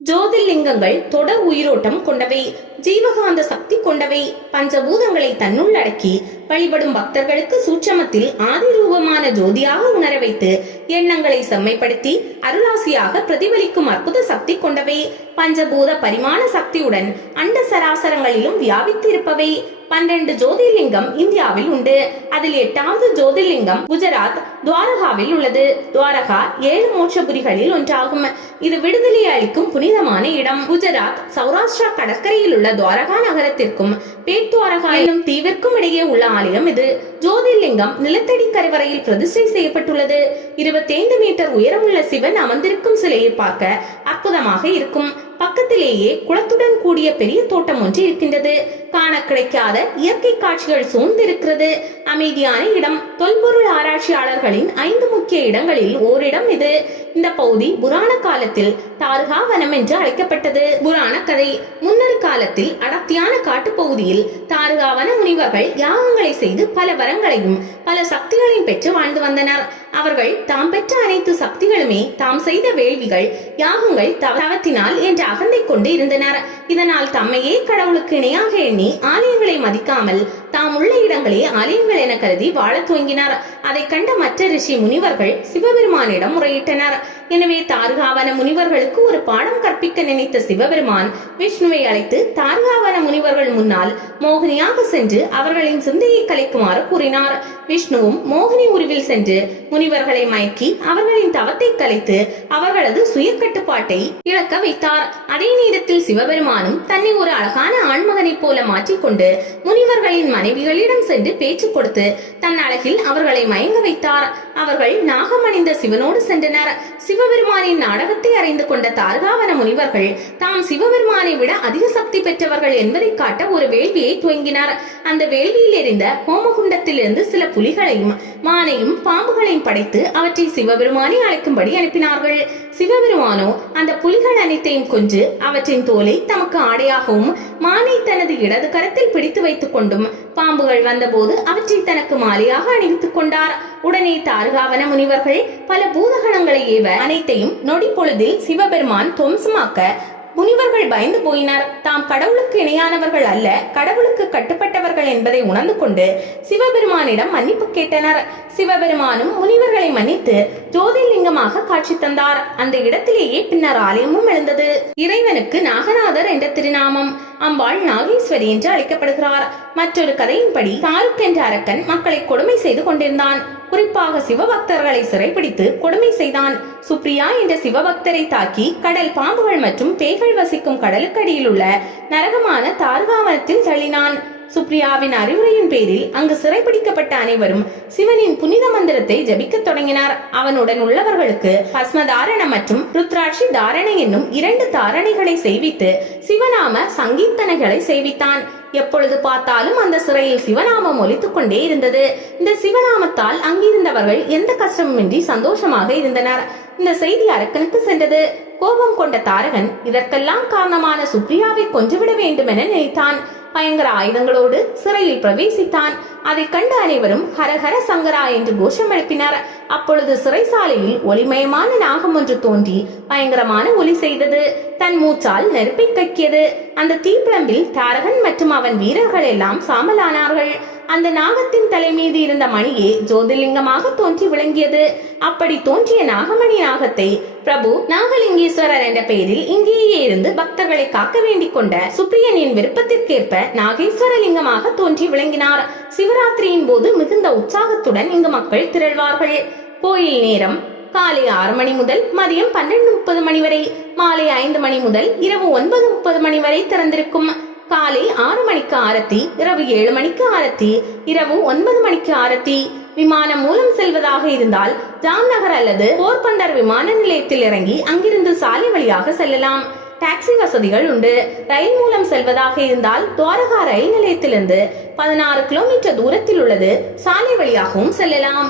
ஜோதிர்லிங்கங்கள் தொடர் உயிரோட்டம் கொண்டவை, ஜீவகாந்த சக்தி கொண்டவை. பஞ்சபூதங்களை தன்னுள் அடக்கி வழிபடும் பக்தர்களுக்கு சூட்சமத்தில் ஆதிரூபமான ஜோதியாக உணர வைத்து எண்ணங்களை செம்மைப்படுத்தி அருளாசியாக பிரதிபலிக்கும் அற்புத சக்தி கொண்டவை. பஞ்சபூத பரிமாண சக்தியுடன் அண்ட சராசரங்களிலும் வியாபித்திருப்பவை. 12 ஜோதிர்லிங்கம் இந்தியாவில் உண்டு. அதில் 8வது ஜோதிர்லிங்கம் குஜராத் துவாரகாவில் உள்ளது. துவாரகா 7 மோட்சபுரிகளில் ஒன்றாகும். இது விடுதலை அளிக்கும் புனிதமான இடம். குஜராத் சௌராஷ்டிரா கடற்கரையில் உள்ள துவாரகா நகரத்திற்கும் பேட் துவாரகா என்னும் தீவிற்கும் இடையே உள்ள ஆலயம் இது. ஜோதிர்லிங்கம் நிலத்தடி கரைவரையில் பிரதிஷ்டை செய்யப்பட்டுள்ளது. 25 மீட்டர் உயரமுள்ள சிவன் அமர்ந்திருக்கும் சிலையை பார்க்க அற்புதமாக இருக்கும். பக்கத்திலேயே குளத்துடன் கூடிய பெரிய தோட்டம் ஒன்று இருக்கின்றது. காண கிடைக்காத இயற்கை காட்சிகள் சூழ்ந்திருக்கிறது. அமைதியான இடம். தொல்பொருள் ஆராய்ச்சியாளர்களின் 5 முக்கிய இடங்களில் ஓரிடம் இது. இந்த பகுதி புராண காலத்தில் தாருகா வனம் என்று அழைக்கப்பட்டது. புராண கதை. முன்னொரு காலத்தில் அடர்த்தியான காட்டுப்பகுதியில் தாருகாவன முனிவர்கள் யாகங்களை செய்து பல வரங்களையும் பல சக்திகளையும் பெற்று வாழ்ந்து வந்தனர். அவர்கள் தாம் பெற்ற அனைத்து சக்திகளுமே தாம் செய்த வேள்விகள் யாகங்கள் தவத்தினால் என்ற அகந்தை கொண்டு இருந்தனர். இதனால் தம்மையே கடவுளுக்கு இணையாக எண்ணி ஆலயங்களை மதிக்காமல் தாம் உள்ள இடங்களே ஆலயங்கள் என கருதி வாழ துவங்கினார். அதை கண்ட மற்ற ரிஷி முனிவர்கள் சிவபெருமானிடம் முறையிட்டனர். எனவே தாருகாவன முனிவர்களுக்கு ஒரு பாடம் கற்பிக்க நினைத்த சிவபெருமான் விஷ்ணுவை அழைத்து தாருகாவன முனிவர்கள் முன்னால் மோகினியாக சென்று அவர்களின் சிந்தையை கலைக்குமாறு கூறினார். விஷ்ணுவும் மோகினி உருவில் சென்று முனிவர்களை மயக்கி அவர்களின் தவத்தை கலைத்து அவர்களது சுய கட்டுப்பாட்டை இழக்க வைத்தார். அதே நேரத்தில் சிவபெருமானும் தன்னை ஒரு அழகான ஆண்மகனை போல மாற்றிக்கொண்டு முனிவர்களின் மனைவிகளிடம் சென்று பேச்சு கொடுத்து தன் அழகில் அவர்களை மயங்க வைத்தார். அவர்கள் நாகமணிந்த சிவனோடு சென்றனர். சிவபெருமானின் நாடகத்தை அறிந்து கொண்ட தாருகாவன முனிவர்கள் தாம் சிவபெருமானை விட அதிக சக்தி பெற்றவர்கள் என்பதை காட்ட ஒரு வேள்வியை துவங்கினார். அந்த வேள்வியில் எரிந்த ஹோமகுண்டத்திலிருந்து சில புலிகளையும் மானையும் பாம்புகளையும் படைத்து அவற்றை சிவபெருமானை அழைக்கும்படி அனுப்பினார்கள். சிவபெருமானோ அந்த புலிகள் அனைத்தையும் கொன்று அவற்றின் தோலை தமக்கு ஆடையாகவும் மானை தனது இடது கரத்தில் பிடித்து வைத்துக் கொண்டும் பாம்புகள் வந்தபோது அவற்றை தனக்கு மாலையாக அணிவித்துக் கொண்டார். உடனே தாருகாவன முனிவர்கள் பல பூதகணங்களை ஏவ அனைத்தையும் நொடி பொழுதில் சிவபெருமான் துவம்சமாக்க முனிவர்கள் பயந்து போயினர். தாம் கடவுளுக்கு இணையானவர்கள் அல்ல, கடவுளுக்கு கட்டுப்பட்டவர்கள் என்பதை உணர்ந்து கொண்டு சிவபெருமானிடம் மன்னிப்பு கேட்டனர். சிவபெருமானும் முனிவர்களை மன்னித்து ஜோதிர்லிங்கமாக காட்சி தந்தார். அந்த இடத்திலேயே பின்னர் ஆலயமும் எழுந்தது. இறைவனுக்கு நாகநாதர் என்ற திருநாமம். அம்பாள் நாகேஸ்வரி என்று அழைக்கப்படுகிறார். மற்றொரு கதையின்படி தாருக் என்ற அரக்கன் மக்களை கொடுமை செய்து கொண்டிருந்தான். குறிப்பாக சிவபக்தர்களை சிறைப்பிடித்து கொடுமை செய்தான். சுப்ரியா என்ற சிவபக்தரை தாக்கி கடல் பாம்புகள் மற்றும் பேய்கள் வசிக்கும் கடலுக்கடியில் உள்ள நரகமான தாருகாவனத்தில் தள்ளினான். சுப்ரியாவின் அறிவுரையின் பேரில் அங்கு சிறைப்பிடிக்கப்பட்ட அனைவரும் சிவனின் புனித மந்திரத்தை ஜபிக்க தொடங்கினார். அவனுடன் உள்ளவர்களுக்கு பஸ்மதாரண மற்றும் ருத்ராட்சி தாரணை என்னும் 2 தாரணைகளை செய்வித்து சிவநாம சங்கீர்த்தனைகளை செய்வித்தான். எப்பொழுது பார்த்தாலும் அந்த சிறையில் சிவநாமம் ஒலித்துக் கொண்டே இருந்தது. இந்த சிவநாமத்தால் அங்கிருந்தவர்கள் எந்த கஷ்டமின்றி சந்தோஷமாக இருந்தனர். இந்த செய்தி அரக்கனுக்கு சென்றது. கோபம் கொண்ட தாரகன் இதற்கெல்லாம் காரணமான சுப்ரியாவை கொன்றுவிட வேண்டும் என நினைத்தான். பயங்கர ஆயுதங்களோடு சிறையில் பிரவேசித்தான். அதை கண்டு அனைவரும் ஹரஹர சங்கரா என்று கோஷம் எழுப்பினர். அப்பொழுது சிறைசாலையில் ஒளிமயமான நாகம் ஒன்று தோன்றி பயங்கரமான ஒலி செய்தது. தன் மூச்சால் நெருப்பை கக்கியது. அந்த தீப்பிழம்பில் தாரகன் மற்றும் அவன் வீரர்கள் எல்லாம் சாம்பலானார்கள். அந்த நாகத்தின் தலை மீது இருந்த மணியே ஜோதிர்லிங்கமாக தோன்றி விளங்கியது. அப்படி தோன்றிய நாகமணி நாகத்தை பிரபு நாகலிங்கேஸ்வரர் என்ற பெயரில் இங்கேயே இருந்து பக்தர்களை காக்க வேண்டிக் கொண்ட சுப்ரியனின் விருப்பத்திற்கேற்ப நாகேஸ்வர லிங்கமாக தோன்றி விளங்கினார். சிவராத்திரியின் போது மிகுந்த உற்சாகத்துடன் இங்கு மக்கள் திரள்வார்கள். கோயில் நேரம் காலை 6 மணி முதல் மதியம் 12:30 மணி வரை, மாலை 5 மணி முதல் இரவு 9:30 மணி வரை திறந்திருக்கும். காலை 6 மணிக்கு ஆரத்தி, இரவு 7 மணிக்கு ஆரத்தி, இரவு 9 மணிக்கு ஆரத்தி. விமானம் மூலம் செல்வதாக இருந்தால் ஜாம்நகர் அல்லது போர்பந்தர் விமான நிலையத்தில் இறங்கி அங்கிருந்து சாலை வழியாக செல்லலாம். டாக்ஸி வசதிகள் உண்டு. ரயில் மூலம் செல்வதாக இருந்தால் துவாரகா ரயில் நிலையத்திலிருந்து 16 கிலோமீட்டர் தூரத்தில் உள்ளது. சாலை வழியாகவும் செல்லலாம்.